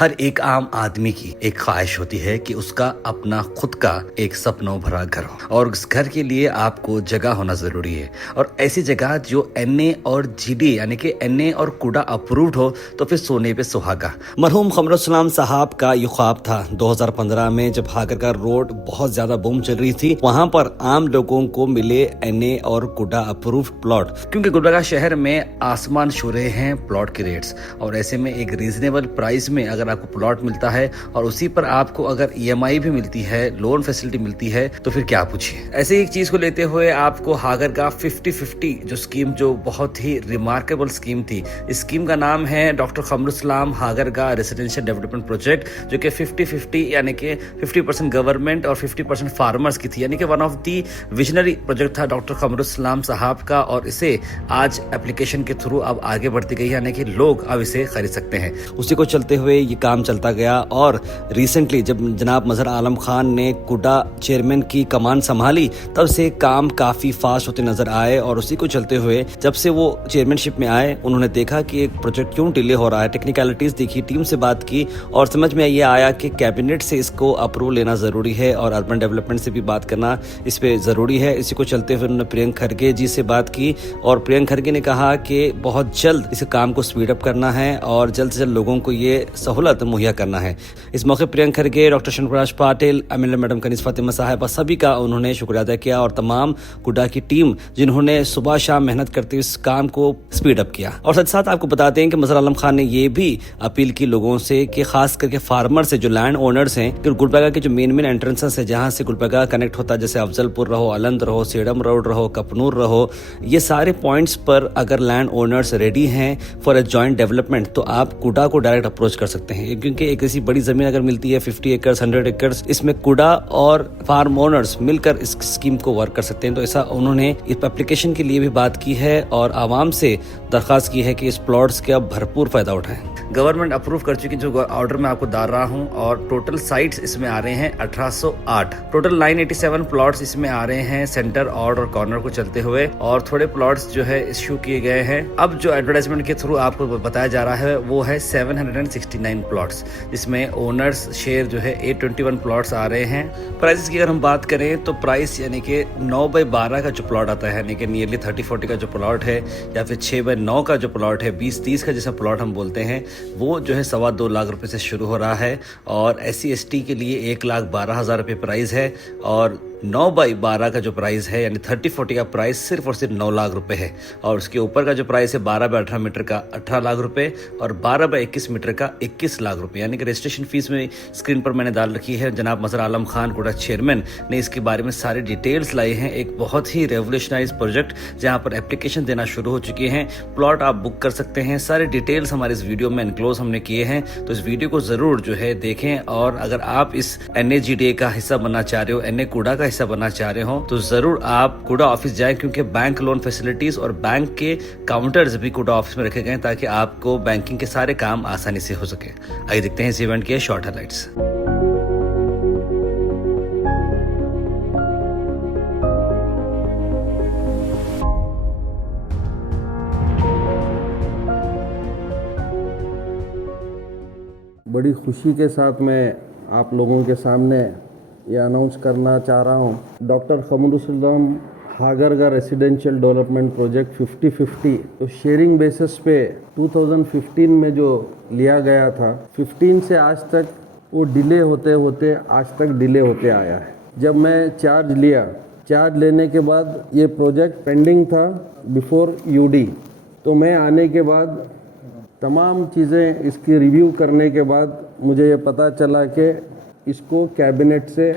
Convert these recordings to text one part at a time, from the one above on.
हर एक आम आदमी की एक ख्वाहिश होती है कि उसका अपना खुद का एक सपनों भरा घर हो और उस घर के लिए आपको जगह होना जरूरी है। और ऐसी जगह जो एनए और जीडी यानी कि एनए और कुडा अप्रूव्ड हो तो फिर सोने पे सुहागा। मरहूम खमरुद्दीन साहब का ये ख्वाब था 2015 में जब हागर का रोड बहुत ज्यादा बूम चल रही थी, वहां पर आम लोगों को मिले एनए और कुडा अप्रूव्ड प्लॉट, क्योंकि गुलबर्गा शहर में आसमान छू रहे हैं प्लॉट के रेट्स। और ऐसे में एक रीजनेबल प्राइस में अगर आपको प्लॉट मिलता है और उसी पर आपको अगर ईएमआई भी मिलती है, लोन फैसिलिटी मिलती है, तो फिर क्या पूछिए। ऐसे ही एक चीज को लेते हुए आपको हागर का 50-50 जो स्कीम, जो बहुत ही रिमार्केबल स्कीम थी, इस स्कीम का नाम है डॉक्टर खमरुद्दीन हागर का रेसिडेंशियल डेवलपमेंट प्रोजेक्ट, जो कि 50-50 यानी कि 50% गवर्नमेंट और 50% फार्मर्स की थी, यानी कि one of the visionary project था डॉक्टर खमरुद्दीन साहब का। और इसे आज एप्लीकेशन के थ्रू अब आगे बढ़ती गई, यानी कि लोग अब इसे खरीद सकते हैं। उसी को चलते हुए ये काम चलता गया और रिसेंटली जब जनाब मजहर आलम खान ने कुडा चेयरमैन की कमान संभाली, तब से काम काफी फास्ट होते नजर आए। और उसी को चलते हुए जब से वो चेयरमैनशिप में आए, उन्होंने देखा कि एक प्रोजेक्ट क्यों डिले हो रहा है, टेक्निकलिटीज देखी, टीम से बात की और समझ में ये आया कि कैबिनेट से इसको अप्रूवल लेना जरूरी है और अर्बन डेवलपमेंट से भी बात करना इस पे जरूरी है। इसी को चलते हुए उन्होंने प्रियंक खरगे जी से बात की और प्रियंक खरगे ने कहा कि बहुत जल्द इस काम को स्पीड अप करना है और जल्द से जल्द लोगों को ये सहूलत मुहैया करना है। इस मौके Priyank Kharge, doctor शंकराज Patil, MLA madam कनीज Fatima साहिबा, सभी का उन्होंने शुक्रिया अदा किया और तमाम कुडा की टीम जिन्होंने सुबह शाम मेहनत करते हुए इस काम को स्पीड अप किया। और साथ साथ आपको बताते हैं कि मजहर आलम खान ने ये भी अपील की लोगों से कि खास करके फार्मर से, जो लैंड ओनर्स हैं, कि गुलबर्गा के जो मेन एंट्रेंसेस है जहां से गुलबर्गा कनेक्ट होता है, जैसे अफजलपुर रहो, अलंद रहो, सेडम रोड रहो, कपनूर रहो, ये सारे पॉइंट्स पर अगर लैंड ओनर्स रेडी हैं फॉर ए जॉइंट डेवलपमेंट तो आप कुडा को डायरेक्ट अप्रोच कर सकते हैं। क्योंकि एक ऐसी बड़ी जमीन अगर मिलती है 50 एकर्स, 100 एकर्स, इसमें कुडा और फार्म ओनर्स मिलकर इस स्कीम को वर्क कर सकते हैं। तो ऐसा उन्होंने इस एप्लीकेशन के लिए भी बात की है और आवाम से दरखास्त की है कि इस प्लॉट्स का भरपूर फायदा उठाएं। गवर्नमेंट अप्रूव कर चुकी जो ऑर्डर मैं आपको डाल रहा हूं और टोटल साइट्स इसमें आ रहे हैं 1808, टोटल 987 प्लॉट्स इसमें आ रहे हैं सेंटर और कॉर्नर को चलते हुए, और थोड़े प्लॉट्स जो है इश्यू किए गए हैं। अब जो एडवर्टाइजमेंट के थ्रू आपको बताया जा रहा है वो है 769 प्लॉट्स, जिसमें ओनर्स शेयर जो है 821 प्लॉट्स आ रहे हैं। प्राइसेस की अगर हम बात करें तो प्राइस यानी कि 9/12 का जो प्लॉट आता है, यानी कि नियरली 30-40 का जो प्लॉट है, या फिर 6/9 का जो प्लॉट है, 20-30 का जैसा प्लॉट हम बोलते हैं, वो जो है 2.25 लाख रुपए से शुरू हो रहा है। और SC/ST के लिए 1,12,000 रुपये प्राइस है और 9/12 का जो प्राइस है यानी 30-40 का प्राइस सिर्फ और सिर्फ 9 लाख रुपए है। और उसके ऊपर का जो प्राइस है 12/18 मीटर का 18 लाख रुपए और 12/21 मीटर का 21 लाख रुपए, यानी कि रजिस्ट्रेशन फीस में स्क्रीन पर मैंने डाल रखी है। जनाब मजहर आलम खान कुडा चेयरमैन ने इसके बारे में सारे डिटेल्स लाए हैं। एक बहुत ही रेवोल्यूशनाइज प्रोजेक्ट जहां पर एप्लीकेशन देना शुरू हो चुकी है, प्लॉट आप बुक कर सकते हैं। सारे डिटेल्स हमारे इस वीडियो में एनक्लोज हमने किए हैं, तो इस वीडियो को जरूर जो है देखें। और अगर आप इस NAGDA का हिस्सा बनना चाह रहे हो, NA कुडा का हिस्सा बनना चाह रहे हो, तो जरूर आप कुडा ऑफिस जाएं, क्योंकि बैंक लोन फैसिलिटीज और बैंक के काउंटर्स भी कुडा ऑफिस में रखे गए हैं ताकि आपको बैंकिंग के सारे काम आसानी से हो सके। आइए देखते हैं इस इवेंट के शॉर्ट हाइलाइट्स। बड़ी खुशी के साथ मैं आप लोगों के सामने ये अनाउंस करना चाह रहा हूँ, डॉक्टर खमरुद्दीन हागर का रेसिडेंशियल डेवलपमेंट प्रोजेक्ट 50-50 तो शेयरिंग बेसिस पे 2015 में जो लिया गया था, 15 से आज तक वो डिले होते होते आज तक डिले होते आया है। जब मैं चार्ज लिया, चार्ज लेने के बाद ये प्रोजेक्ट पेंडिंग था बिफोर UD, तो मैं आने के बाद तमाम चीज़ें इसकी रिव्यू करने के बाद मुझे ये पता चला कि इसको कैबिनेट से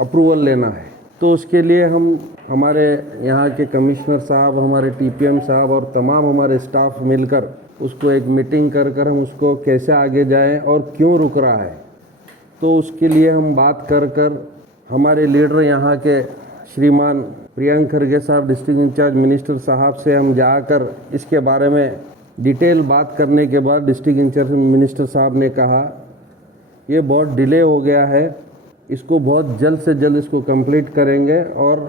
अप्रूवल लेना है। तो उसके लिए हम हमारे यहाँ के कमिश्नर साहब, हमारे TPM साहब और तमाम हमारे स्टाफ मिलकर उसको एक मीटिंग कर हम उसको कैसे आगे जाएं और क्यों रुक रहा है, तो उसके लिए हम बात कर हमारे लीडर यहाँ के श्रीमान प्रियंक खरगे साहब, डिस्ट्रिक्ट इंचार्ज मिनिस्टर साहब से हम जाकर इसके बारे में डिटेल बात करने के बाद डिस्ट्रिक्ट इंचार्ज मिनिस्टर साहब ने कहा ये बहुत डिले हो गया है, इसको बहुत जल्द से जल्द इसको कंप्लीट करेंगे और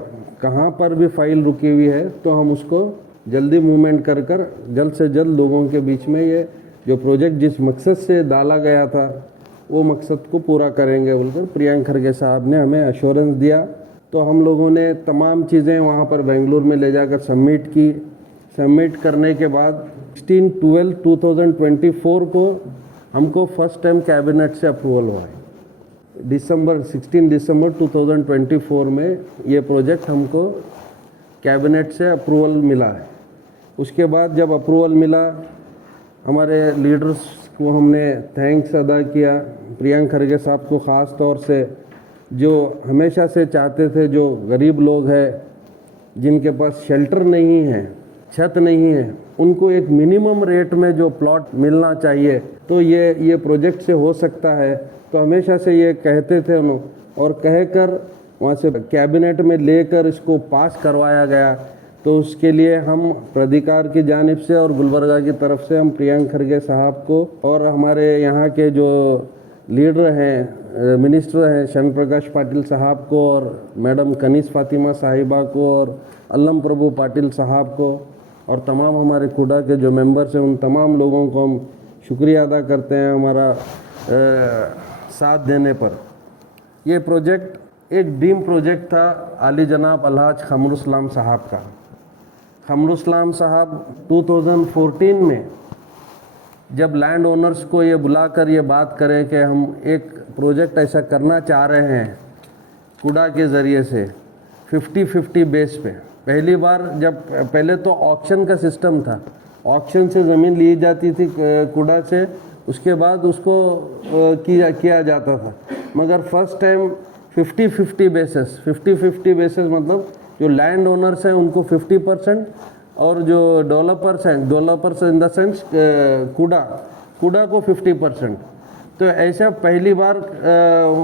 कहाँ पर भी फाइल रुकी हुई है तो हम उसको जल्दी मूवमेंट कर जल्द से जल्द लोगों के बीच में ये जो प्रोजेक्ट जिस मकसद से डाला गया था वो मकसद को पूरा करेंगे बोलकर प्रियंक खरगे साहब ने हमें एश्योरेंस दिया। तो हम लोगों ने तमाम चीज़ें वहाँ पर बेंगलुरु में ले जाकर सबमिट की। सबमिट करने के बाद 16/12/2024 को हमको फर्स्ट टाइम कैबिनेट से अप्रूवल हुआ है। 16 दिसंबर 2024 में ये प्रोजेक्ट हमको कैबिनेट से अप्रूवल मिला है। उसके बाद जब अप्रूवल मिला, हमारे लीडर्स को हमने थैंक्स अदा किया। प्रियंक खरगे साहब को ख़ास तौर से, जो हमेशा से चाहते थे, जो गरीब लोग हैं जिनके पास शेल्टर नहीं है, छत नहीं है, उनको एक मिनिमम रेट में जो प्लॉट मिलना चाहिए, तो ये प्रोजेक्ट से हो सकता है। तो हमेशा से ये कहते थे उन्होंने, और कहकर वहाँ से कैबिनेट में लेकर इसको पास करवाया गया। तो उसके लिए हम प्राधिकार की जानिब से और गुलबर्गा की तरफ से हम प्रियंक खरगे साहब को और हमारे यहाँ के जो लीडर हैं, मिनिस्टर हैं, शरण प्रकाश पाटिल साहब को और मैडम कनीस फातिमा साहिबा को और अल्लम प्रभु पाटिल साहब को और तमाम हमारे कुडा के जो मेंबर्स हैं, उन तमाम लोगों को हम शुक्रिया अदा करते हैं हमारा साथ देने पर। ये प्रोजेक्ट एक ड्रीम प्रोजेक्ट था आली जनाब अलहाज खमरुस्लाम साहब का। खमरुस्लाम साहब 2014 में जब लैंड ओनर्स को ये बुलाकर ये बात करें कि हम एक प्रोजेक्ट ऐसा करना चाह रहे हैं कुडा के ज़रिए से 50-50 बेस पे, पहली बार जब पहले तो ऑक्शन का सिस्टम था, ऑक्शन से ज़मीन ली जाती थी कुडा से, उसके बाद उसको किया जाता था। मगर फर्स्ट टाइम 50-50 बेसिस मतलब जो लैंड ओनर्स हैं उनको 50% और जो डेवलपर्स इन द सेंस कुडा को 50%। तो ऐसा पहली बार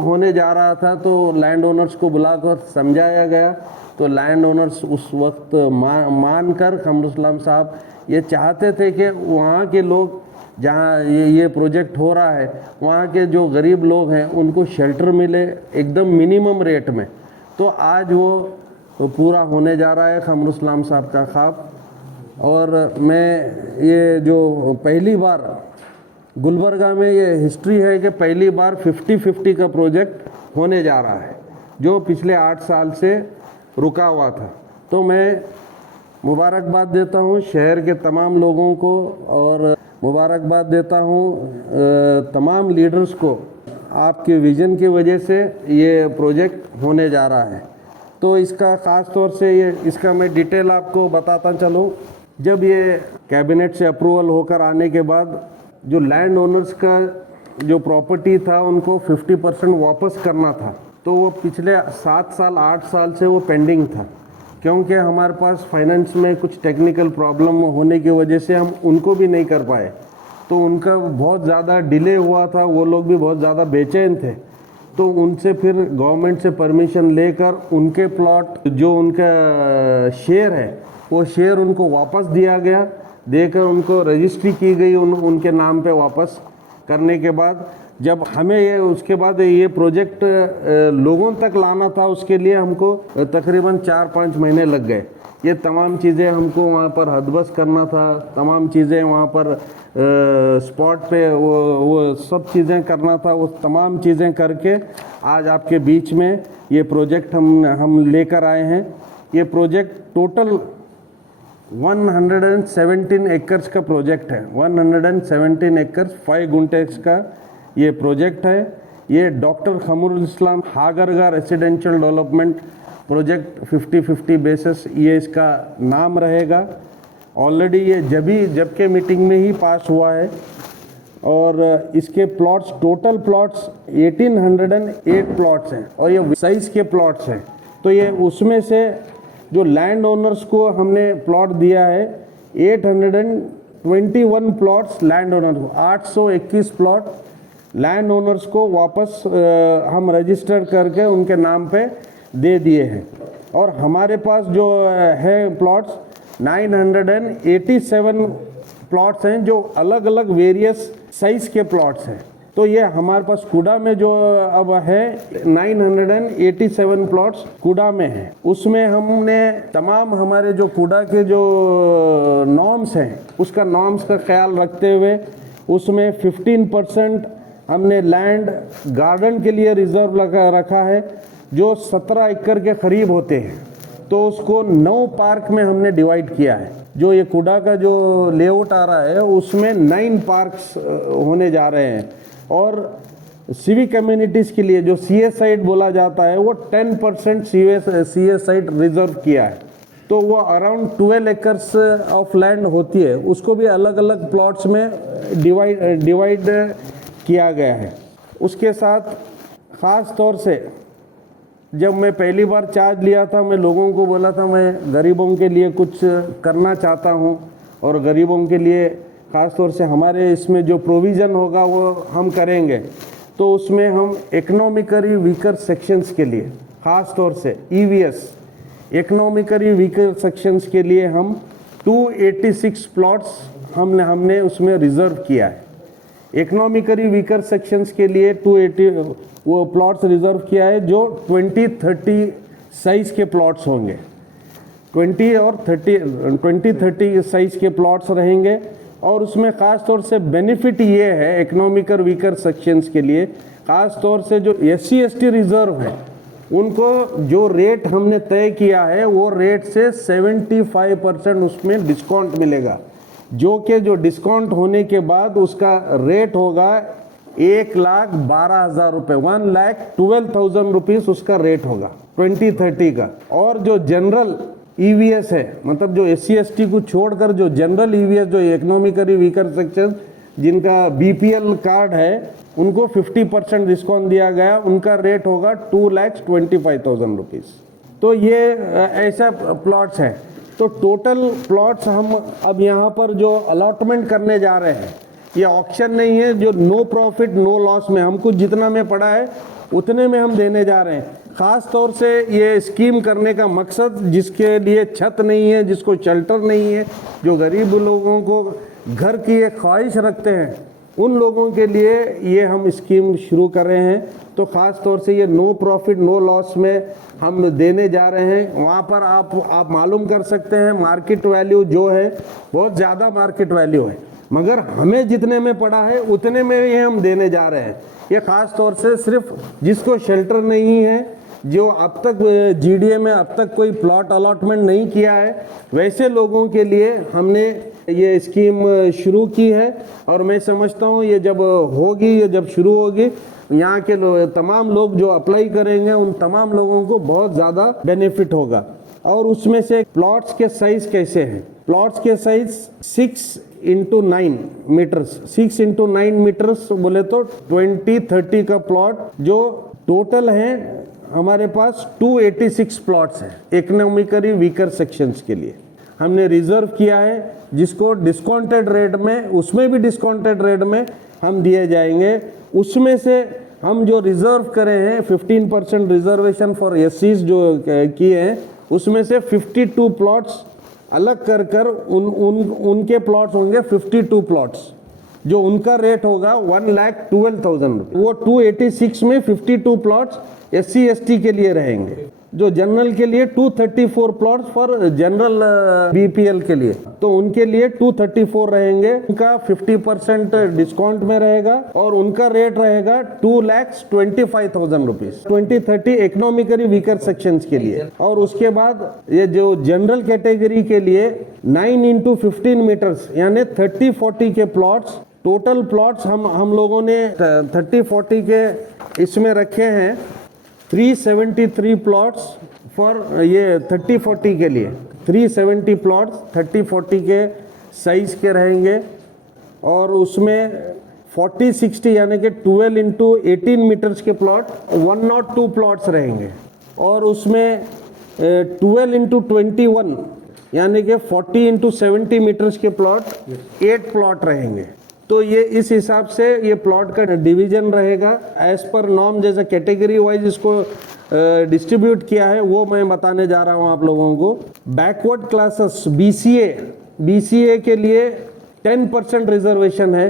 होने जा रहा था। तो लैंड ओनर्स को बुलाकर समझाया गया। तो लैंड ओनर्स उस वक्त मान कर खमरुस्लाम साहब ये चाहते थे कि वहाँ के लोग जहाँ ये प्रोजेक्ट हो रहा है, वहाँ के जो गरीब लोग हैं उनको शेल्टर मिले एकदम मिनिमम रेट में। तो आज वो पूरा होने जा रहा है खमरुस्लाम साहब का ख्वाब। और मैं ये जो पहली बार गुलबर्गा में ये हिस्ट्री है कि पहली बार 50-50 का प्रोजेक्ट होने जा रहा है, जो पिछले 8 साल से रुका हुआ था। तो मैं मुबारकबाद देता हूँ शहर के तमाम लोगों को और मुबारकबाद देता हूँ तमाम लीडर्स को। आपके विज़न की वजह से ये प्रोजेक्ट होने जा रहा है। तो इसका ख़ास तौर से इसका मैं डिटेल आपको बताता चलूँ। जब ये कैबिनेट से अप्रूवल होकर आने के बाद जो लैंड ओनर्स का जो प्रॉपर्टी था उनको 50% वापस करना था, तो वो पिछले 7 साल 8 साल से वो पेंडिंग था, क्योंकि हमारे पास फाइनेंस में कुछ टेक्निकल प्रॉब्लम होने की वजह से हम उनको भी नहीं कर पाए। तो उनका बहुत ज़्यादा डिले हुआ था, वो लोग भी बहुत ज़्यादा बेचैन थे। तो उनसे फिर गवर्नमेंट से परमिशन लेकर उनके प्लॉट जो उनका शेयर है वो शेयर उनको वापस दिया गया, देकर उनको रजिस्ट्री की गई उनके नाम पे वापस करने के बाद जब हमें ये उसके बाद ये प्रोजेक्ट लोगों तक लाना था, उसके लिए हमको तकरीबन 4-5 महीने लग गए। ये तमाम चीज़ें हमको वहाँ पर हदबस करना था, तमाम चीज़ें वहाँ पर स्पॉट पे वो सब चीज़ें करना था। वो तमाम चीज़ें करके आज आपके बीच में ये प्रोजेक्ट हम लेकर आए हैं। ये प्रोजेक्ट टोटल 117 एकर्स का प्रोजेक्ट है। 117 एकर्स 5 गुंटेस का ये प्रोजेक्ट है। ये doctor Khamrul Islam Hagarga residential development project 50-50 basis ये इसका नाम रहेगा। ऑलरेडी ये जब के मीटिंग में ही पास हुआ है और इसके प्लॉट्स टोटल प्लॉट्स 1808 प्लॉट्स हैं और ये साइज़ के प्लॉट्स हैं। तो ये उसमें से जो लैंड ओनर्स को हमने प्लॉट दिया है 821 प्लॉट्स लैंड ओनर को, 821 प्लॉट लैंड ओनर्स को वापस हम रजिस्टर करके उनके नाम पे दे दिए हैं। और हमारे पास जो है प्लॉट्स 987 प्लॉट्स हैं जो अलग अलग वेरियस साइज़ के प्लॉट्स हैं। तो ये हमारे पास कुडा में जो अब है 987 प्लॉट्स कुडा में है। उसमें हमने तमाम हमारे जो कुडा के जो नॉर्म्स हैं उसका नॉर्म्स का ख्याल रखते हुए उसमें 15% हमने लैंड गार्डन के लिए रिजर्व रखा है, जो 17 एकड़ के करीब होते हैं। तो उसको 9 पार्क में हमने डिवाइड किया है। जो ये कुडा का जो लेआउट आ रहा है उसमें 9 पार्क्स होने जा रहे हैं। और सिविक कम्युनिटीज़ के लिए जो CS साइट बोला जाता है वो 10% CS साइट रिजर्व किया है। तो वो अराउंड 12 एकर्स ऑफ लैंड होती है, उसको भी अलग अलग प्लॉट्स में डिवाइड किया गया है। उसके साथ ख़ास तौर से जब मैं पहली बार चार्ज लिया था, मैं लोगों को बोला था मैं गरीबों के लिए कुछ करना चाहता हूँ और गरीबों के लिए ख़ास तौर से हमारे इसमें जो प्रोविज़न होगा वो हम करेंगे। तो उसमें हम इकोनॉमिकली वीकर सेक्शंस के लिए ख़ास तौर से EVS इकोनॉमिकली वीकर सेक्शंस के लिए हम 286 प्लॉट्स हमने उसमें रिज़र्व किया है। इकोनॉमिकली वीकर सेक्शंस के लिए 280 वो प्लॉट्स रिज़र्व किया है, जो 20-30 साइज़ के प्लॉट्स होंगे। 20-30 साइज़ के प्लॉट्स रहेंगे। और उसमें ख़ास तौर से बेनिफिट ये है इकोनॉमिकल वीकर सेक्शंस के लिए, ख़ास तौर से जो SC/ST रिज़र्व है उनको जो रेट हमने तय किया है वो रेट से 75% उसमें डिस्काउंट मिलेगा, जो डिस्काउंट होने के बाद उसका रेट होगा 1,12,000 रुपये, 1,12,000 रुपीज़ उसका रेट होगा 2030 का। और जो जनरल EVS है, मतलब जो SC/ST को छोड़कर जो जनरल EVS जो इकोनॉमिकली वीकर सेक्शन जिनका BPL कार्ड है उनको 50% डिस्काउंट दिया गया, उनका रेट होगा 2,25,000 रुपीज़। तो ये ऐसा प्लॉट्स हैं। तो टोटल प्लॉट्स हम अब यहाँ पर जो अलॉटमेंट करने जा रहे हैं, ये ऑक्शन नहीं है, जो नो प्रॉफिट नो लॉस में हमको जितना में पड़ा है उतने में हम देने जा रहे हैं। ख़ास तौर से ये स्कीम करने का मकसद जिसके लिए छत नहीं है, जिसको शेल्टर नहीं है, जो गरीब लोगों को घर की एक ख्वाहिश रखते हैं, उन लोगों के लिए ये हम स्कीम शुरू कर रहे हैं। तो ख़ास तौर से ये नो प्रॉफिट नो लॉस में हम देने जा रहे हैं। वहाँ पर आप मालूम कर सकते हैं मार्केट वैल्यू जो है बहुत ज़्यादा मार्केट वैल्यू है, मगर हमें जितने में पड़ा है उतने में ही हम देने जा रहे हैं। ये ख़ास तौर से सिर्फ जिसको शेल्टर नहीं है, जो अब तक GDA में अब तक कोई प्लॉट अलॉटमेंट नहीं किया है, वैसे लोगों के लिए हमने ये स्कीम शुरू की है। और मैं समझता हूँ ये जब शुरू होगी, यहाँ के तमाम लोग जो अप्लाई करेंगे उन तमाम लोगों को बहुत ज़्यादा बेनिफिट होगा। और उसमें से प्लॉट्स के साइज़ कैसे हैं? प्लॉट्स के size 6x9 metres, 6x9 metres बोले तो 20-30 का प्लॉट, जो टोटल हैं हमारे पास 286 प्लॉट्स हैं इकोनॉमिकली वीकर सेक्शंस के लिए हमने रिजर्व किया है, जिसको डिस्काउंटेड रेट में, उसमें भी डिस्काउंटेड रेट में हम दिए जाएंगे। उसमें से हम जो रिजर्व करे हैं 15% रिजर्वेशन फॉर SCs जो किए हैं, उसमें से 52 प्लॉट्स अलग कर उनके प्लॉट्स होंगे 52 प्लॉट्स, जो उनका रेट होगा 1,12,000 रुपये। वो 286 में 52 प्लॉट्स SC/ST के लिए रहेंगे, जो जनरल के लिए 234 प्लॉट्स फॉर जनरल BPL के लिए, तो उनके लिए 234 रहेंगे। उनका 50% डिस्काउंट में रहेगा और उनका रेट रहेगा 2,25,000 रुपीज़ 2030 इकोनॉमिकली वीकर सेक्शंस के लिए। और उसके बाद ये जो जनरल कैटेगरी के लिए 9x15 मीटर्स यानी 30-40 के प्लॉट्स, टोटल प्लॉट्स हम लोगों ने 30-40 के इसमें रखे हैं 373 प्लॉट्स फॉर ये 30-40 के लिए 370 प्लॉट्स 30-40 के साइज़ के रहेंगे। और उसमें 40-60 यानी कि 12x18 मीटर्स के प्लॉट 102 प्लॉट्स रहेंगे। और उसमें 12x21 यानी कि 40x70 मीटर्स के प्लॉट 8 प्लॉट रहेंगे। तो ये इस हिसाब से ये प्लॉट का डिवीजन रहेगा एज पर नॉर्म, जैसे कैटेगरी वाइज इसको डिस्ट्रीब्यूट किया है वो मैं बताने जा रहा हूँ आप लोगों को। बैकवर्ड क्लासेस BCA के लिए 10% रिजर्वेशन है।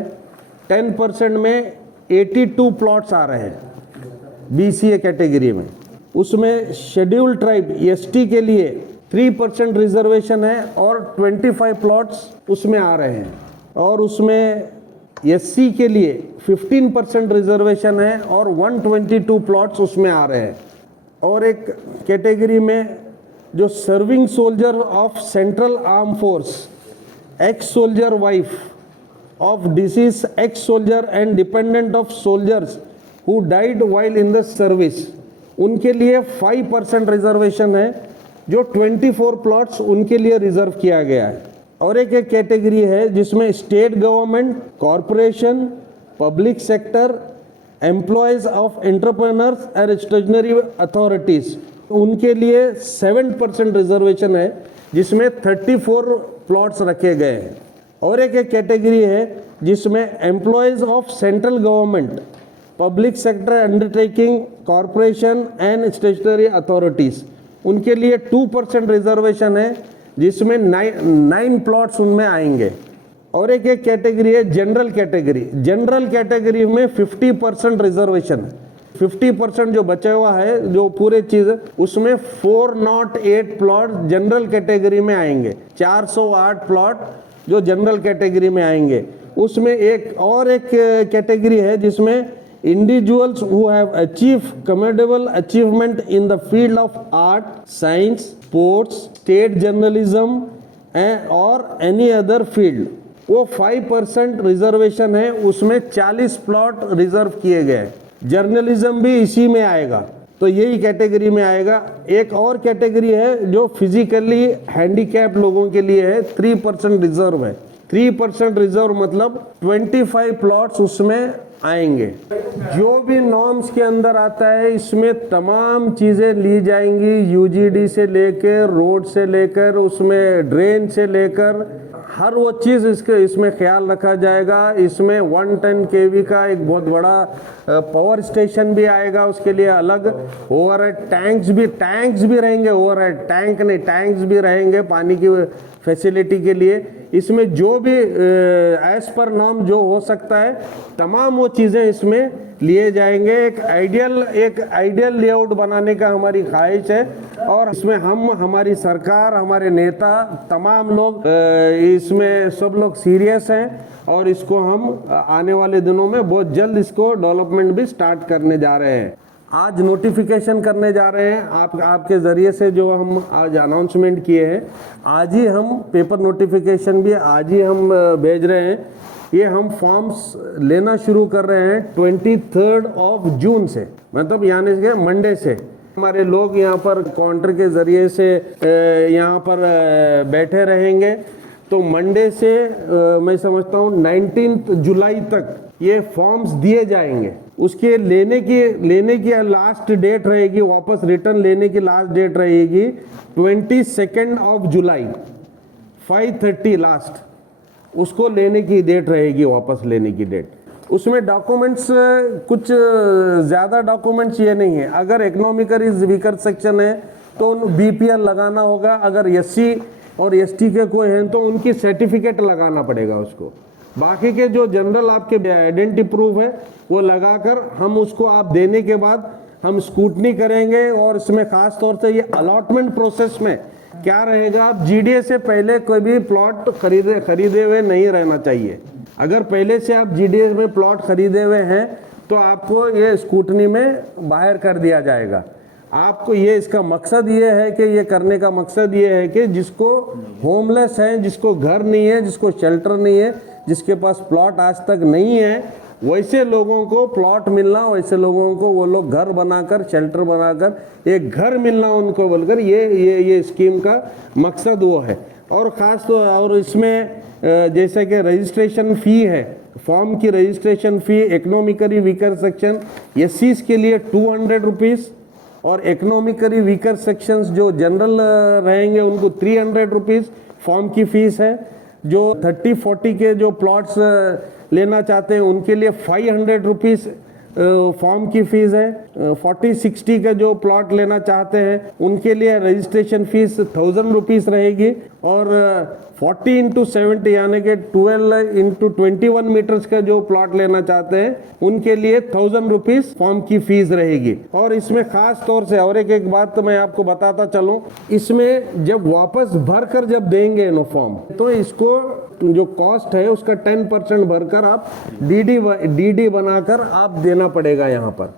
10% में 82 प्लॉट्स आ रहे हैं BCA कैटेगरी में। उसमें शेड्यूल ट्राइब ST के लिए 3% रिजर्वेशन है और 25 प्लॉट्स उसमें आ रहे हैं। और उसमें एससी के लिए 15% रिजर्वेशन है और 122 प्लॉट्स उसमें आ रहे हैं। और एक कैटेगरी में जो serving soldier of central arm force, x soldier wife of disease x soldier and dependent of soldiers who died while in the service, उनके लिए 5% रिजर्वेशन है, जो 24 प्लॉट्स उनके लिए रिजर्व किया गया है। और एक कैटेगरी है जिसमें state government, corporation, public sector, employees of entrepreneurs and stationery authorities, उनके लिए 7% रिजर्वेशन है, जिसमें 34 प्लॉट्स रखे गए हैं। और एक कैटेगरी है जिसमें employees of central government, public sector undertaking, corporation and stationery authorities, उनके लिए 2% रिजर्वेशन है, जिसमें 9 प्लॉट्स उनमें आएंगे। और एक कैटेगरी है जनरल कैटेगरी। जनरल कैटेगरी में 50% रिजर्वेशन, 50% जो बचा हुआ है, जो पूरे चीज, उसमें 408 प्लॉट जनरल कैटेगरी में आएंगे, 408 प्लॉट जो जनरल कैटेगरी में आएंगे। उसमें एक कैटेगरी है जिसमें individuals who have achieved commendable achievement in the field of art, science, sports, state journalism or any other field, वो 5% रिजर्वेशन है, उसमें 40 प्लॉट रिजर्व किए गए। जर्नलिज्म भी इसी में आएगा, तो यही कैटेगरी में आएगा। एक और कैटेगरी है जो फिजिकली हैंडीकैप लोगों के लिए है, 3% रिजर्व है। 3% रिजर्व मतलब 25 प्लॉट्स उसमें आएंगे। जो भी नॉर्म्स के अंदर आता है, इसमें तमाम चीज़ें ली जाएंगी, यूजीडी से लेकर, रोड से लेकर, उसमें ड्रेन से लेकर, हर वो चीज़ इसमें ख्याल रखा जाएगा। इसमें 110 kV का एक बहुत बड़ा पावर स्टेशन भी आएगा, उसके लिए अलग ओवरहेड टैंक्स भी रहेंगे, ओवरहेड टैंक नहीं, टैंक्स भी रहेंगे पानी की फैसिलिटी के लिए। इसमें जो भी एज पर नॉर्म जो हो सकता है, तमाम वो चीज़ें इसमें लिए जाएंगे। एक आइडियल लेआउट बनाने का हमारी ख्वाहिश है, और इसमें हमारी सरकार, हमारे नेता, तमाम लोग इसमें सब लोग सीरियस हैं, और इसको हम आने वाले दिनों में बहुत जल्द इसको डेवलपमेंट भी स्टार्ट करने जा रहे हैं। आज नोटिफिकेशन करने जा रहे हैं, आपके ज़रिए से जो हम आज अनाउंसमेंट किए हैं, आज ही हम पेपर नोटिफिकेशन भी आज ही हम भेज रहे हैं। ये हम फॉर्म्स लेना शुरू कर रहे हैं 23 जून से, मतलब यानी कि मंडे से। हमारे लोग यहाँ पर काउंटर के ज़रिए से यहाँ पर बैठे रहेंगे, तो मंडे से मैं समझता हूँ 19 जुलाई तक ये फॉर्म्स दिए जाएंगे। उसके लेने की लास्ट डेट रहेगी, वापस रिटर्न लेने की लास्ट डेट रहेगी 22 जुलाई 5:30 लास्ट, उसको लेने की डेट रहेगी, वापस लेने की डेट। उसमें डॉक्यूमेंट्स कुछ ज़्यादा डॉक्यूमेंट्स ये नहीं है। अगर इकोनॉमिकली वीकर सेक्शन है तो बीपीएल लगाना होगा, अगर एससी और एसटी के कोई हैं तो उनकी सर्टिफिकेट लगाना पड़ेगा उसको। बाकी के जो जनरल आपके आइडेंटिटी प्रूफ है वो लगाकर हम उसको आप देने के बाद हम स्क्रूटनी करेंगे। और इसमें ख़ास तौर से ये अलॉटमेंट प्रोसेस में क्या रहेगा, आप जीडीए से पहले कोई भी प्लॉट खरीदे हुए नहीं रहना चाहिए। अगर पहले से आप जीडीए में प्लॉट खरीदे हुए हैं तो आपको ये स्क्रूटनी में बाहर कर दिया जाएगा। आपको ये इसका मकसद ये है कि ये करने का मकसद ये है कि जिसको होमलेस है, जिसको घर नहीं है, जिसको शेल्टर नहीं है, जिसके पास प्लॉट आज तक नहीं है, वैसे लोगों को प्लॉट मिलना, वैसे लोगों को वो लोग घर बनाकर, शेल्टर बनाकर एक घर मिलना उनको बोलकर ये स्कीम का मकसद वो है। और ख़ास तो और इसमें जैसे कि रजिस्ट्रेशन फ़ी है, फॉर्म की registration fee economically weaker section एससीज़ के लिए 200 रुपीज़, और इकोनॉमिकली वीकर सेक्शंस जो जनरल रहेंगे उनको 300 रुपीज़ फॉर्म की फ़ीस है। जो 30-40 के जो प्लॉट्स लेना चाहते हैं उनके लिए 500 रुपीज़ फॉर्म की फ़ीस है। 40-60 का जो प्लॉट लेना चाहते हैं उनके लिए रजिस्ट्रेशन फ़ीस 1000 रुपीज़ रहेगी। और 40 इंटू 70 यानी कि 12 इंटू 21 मीटर्स का जो प्लॉट लेना चाहते हैं उनके लिए 1000 रुपीज फॉर्म की फीस रहेगी। और इसमें खास तौर से और एक बात तो मैं आपको बताता चलूं, इसमें जब वापस भरकर जब देंगे नो फॉर्म तो इसको जो कॉस्ट है उसका 10% भरकर आप डीडी बनाकर आप देना पड़ेगा यहाँ पर।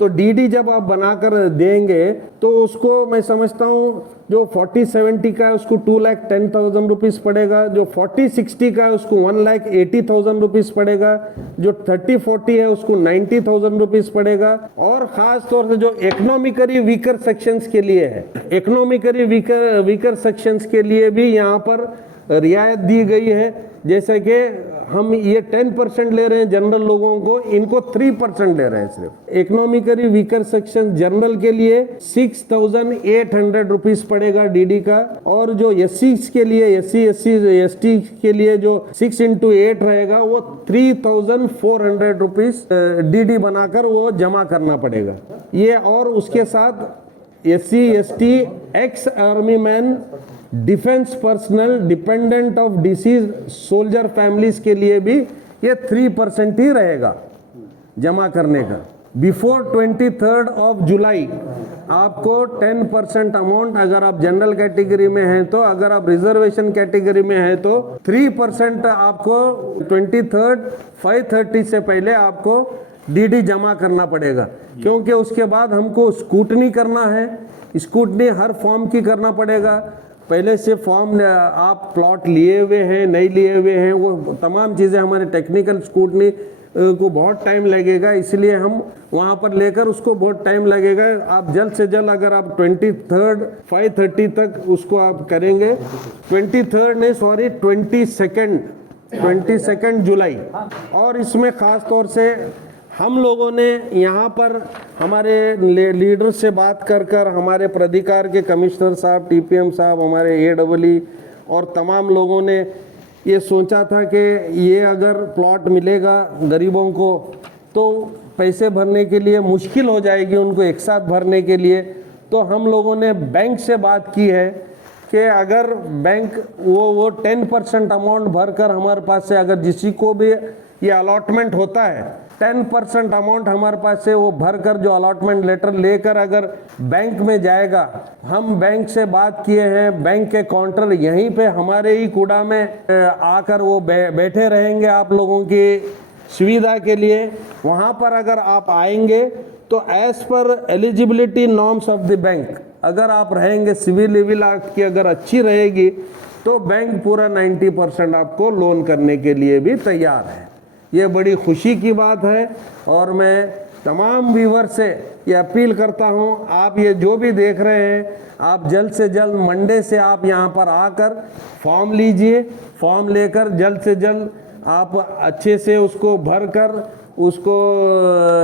तो डीडी जब आप बनाकर देंगे तो उसको मैं समझता हूँ जो 40-70 का है उसको 2,10,000 रुपीज़ पड़ेगा, जो 40-60 का है उसको 1,80,000 रुपीज़ पड़ेगा, जो 30-40 है उसको 90,000 रुपीज़ पड़ेगा। और ख़ास तौर से जो इकोनॉमिकली वीकर सेक्शंस के लिए है, इकोनॉमिकली वीकर सेक्शंस के लिए भी यहाँ पर रियायत दी गई है। जैसे कि हम ये 10% ले रहे हैं जनरल लोगों को, इनको 3% ले रहे हैं सिर्फ। इकोनॉमिकली वीकर सेक्शन जनरल के लिए 6,800 रुपीज पड़ेगा डीडी का, और जो एससी के लिए एसटी के लिए जो 6 इंटू 8 रहेगा वो 3,400 रुपीज डीडी बनाकर वो जमा करना पड़ेगा ये। और उसके साथ SC ST ex army man defence personnel dependent of disease soldier families के लिए भी ये 3% ही रहेगा जमा करने का। बिफोर 23 ऑफ जुलाई आपको 10% अमाउंट, अगर आप जनरल कैटेगरी में हैं तो, अगर आप रिजर्वेशन कैटेगरी में हैं तो 3% आपको 23 5:30 से पहले आपको डीडी जमा करना पड़ेगा। क्योंकि उसके बाद हमको स्कूटनी करना है, स्कूटनी हर फॉर्म की करना पड़ेगा। पहले से फॉर्म आप प्लॉट लिए हुए हैं नहीं लिए हुए हैं, वो तमाम चीज़ें हमारे टेक्निकल स्कूटनी को बहुत टाइम लगेगा, इसलिए हम वहाँ पर लेकर उसको बहुत टाइम लगेगा। आप जल्द से जल्द अगर आप 23 5:30 तक उसको आप करेंगे, 22 जुलाई। और इसमें ख़ास तौर से हम लोगों ने यहाँ पर हमारे लीडर से बात कर हमारे प्राधिकार के कमिश्नर साहब, टीपीएम साहब, हमारे एडब्ल्यू और तमाम लोगों ने ये सोचा था कि ये अगर प्लॉट मिलेगा गरीबों को तो पैसे भरने के लिए मुश्किल हो जाएगी उनको एक साथ भरने के लिए। तो हम लोगों ने बैंक से बात की है कि अगर बैंक वो 10% अमाउंट भरकर हमारे पास से, अगर किसी को भी ये अलॉटमेंट होता है 10% अमाउंट हमारे पास से वो भरकर जो अलॉटमेंट लेटर लेकर अगर बैंक में जाएगा, हम बैंक से बात किए हैं, बैंक के काउंटर यहीं पे हमारे ही कूड़ा में आकर वो बैठे रहेंगे आप लोगों की सुविधा के लिए। वहाँ पर अगर आप आएंगे तो एज पर eligibility norms of the bank अगर आप रहेंगे, सिविल एक्ट की अगर अच्छी रहेगी तो बैंक पूरा 90% आपको लोन करने के लिए भी तैयार है। ये बड़ी खुशी की बात है और मैं तमाम व्यूअर से ये अपील करता हूँ, आप ये जो भी देख रहे हैं आप जल्द से जल्द मंडे से आप यहाँ पर आकर फॉर्म लीजिए। फॉर्म लेकर जल्द से जल्द आप अच्छे से उसको भर कर उसको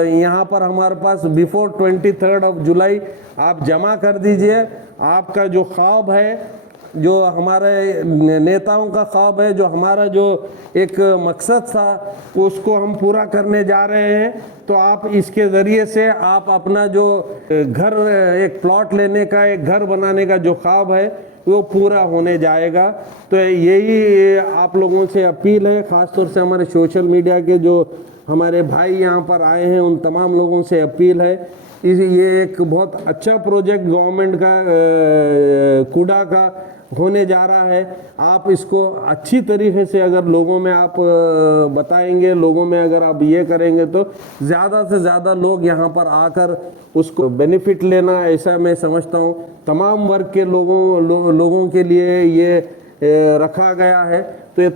यहाँ पर हमारे पास बिफोर 23 ऑफ जुलाई आप जमा कर दीजिए। आपका जो ख्वाब है, जो हमारे नेताओं का ख्वाब है, जो हमारा जो एक मकसद था उसको हम पूरा करने जा रहे हैं। तो आप इसके ज़रिए से आप अपना जो घर, एक प्लॉट लेने का, एक घर बनाने का जो ख्वाब है वो पूरा होने जाएगा। तो यही आप लोगों से अपील है, ख़ासतौर से हमारे सोशल मीडिया के जो हमारे भाई यहाँ पर आए हैं उन तमाम लोगों से अपील है। ये एक बहुत अच्छा प्रोजेक्ट गवर्नमेंट का कूड़ा का होने जा रहा है। आप इसको अच्छी तरीके से अगर लोगों में आप बताएंगे, लोगों में अगर आप ये करेंगे तो ज़्यादा से ज़्यादा लोग यहाँ पर आकर उसको बेनिफिट लेना, ऐसा मैं समझता हूँ। तमाम वर्ग के लोगों के लिए ये रखा गया है, तो ये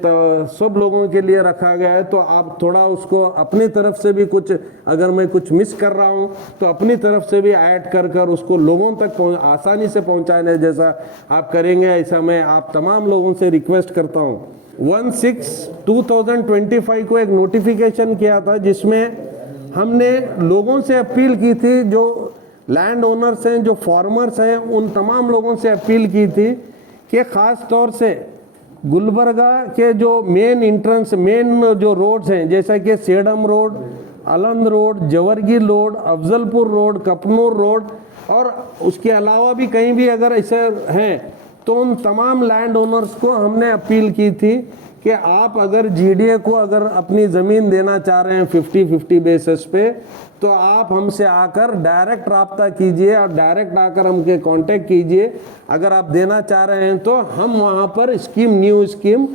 सब लोगों के लिए रखा गया है। तो आप थोड़ा उसको अपनी तरफ से भी कुछ, अगर मैं कुछ मिस कर रहा हूँ तो अपनी तरफ से भी ऐड कर उसको लोगों तक आसानी से पहुँचाने जैसा आप करेंगे, ऐसा मैं आप तमाम लोगों से रिक्वेस्ट करता हूँ। 1/6/2025 को एक नोटिफिकेशन किया था जिसमें हमने लोगों से अपील की थी, जो लैंड ओनर्स हैं, जो फार्मर्स हैं, उन तमाम लोगों से अपील की थी कि ख़ास तौर से गुलबर्गा के जो मेन जो रोड्स हैं, जैसा कि Sedam road, Aland road, Jewargi road, Afzalpur road, Kapnoor road और उसके अलावा भी कहीं भी अगर ऐसे हैं तो उन तमाम लैंड ओनर्स को हमने अपील की थी कि आप अगर जीडीए को अगर अपनी ज़मीन देना चाह रहे हैं 50-50 बेसिस पे, तो आप हमसे आकर डायरेक्ट रब्ता कीजिए और डायरेक्ट आकर हमके कांटेक्ट कीजिए। अगर आप देना चाह रहे हैं तो हम वहाँ पर न्यू स्कीम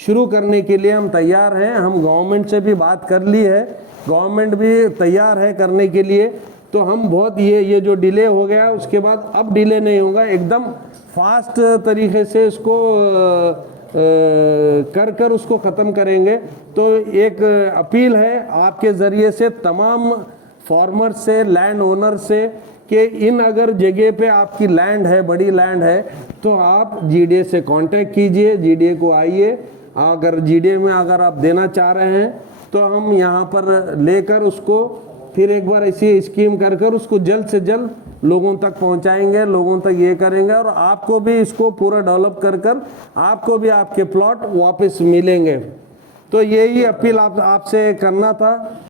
शुरू करने के लिए हम तैयार हैं। हम गवर्नमेंट से भी बात कर ली है, गवर्नमेंट भी तैयार है करने के लिए। तो हम बहुत ये जो डिले हो गया उसके बाद अब डिले नहीं होगा, एकदम फास्ट तरीके से इसको कर उसको ख़त्म करेंगे। तो एक अपील है आपके ज़रिए से तमाम फार्मर से, लैंड ओनर से, कि इन अगर जगह पे आपकी लैंड है, बड़ी लैंड है, तो आप जीडीए से कांटेक्ट कीजिए, जीडीए को आइए। अगर जीडीए में अगर आप देना चाह रहे हैं तो हम यहाँ पर लेकर उसको फिर एक बार ऐसी स्कीम कर उसको जल्द से जल्द लोगों तक पहुँचाएंगे, लोगों तक ये करेंगे, और आपको भी इसको पूरा डेवलप कर आपको भी आपके प्लॉट वापस मिलेंगे। तो यही अपील आपसे करना था।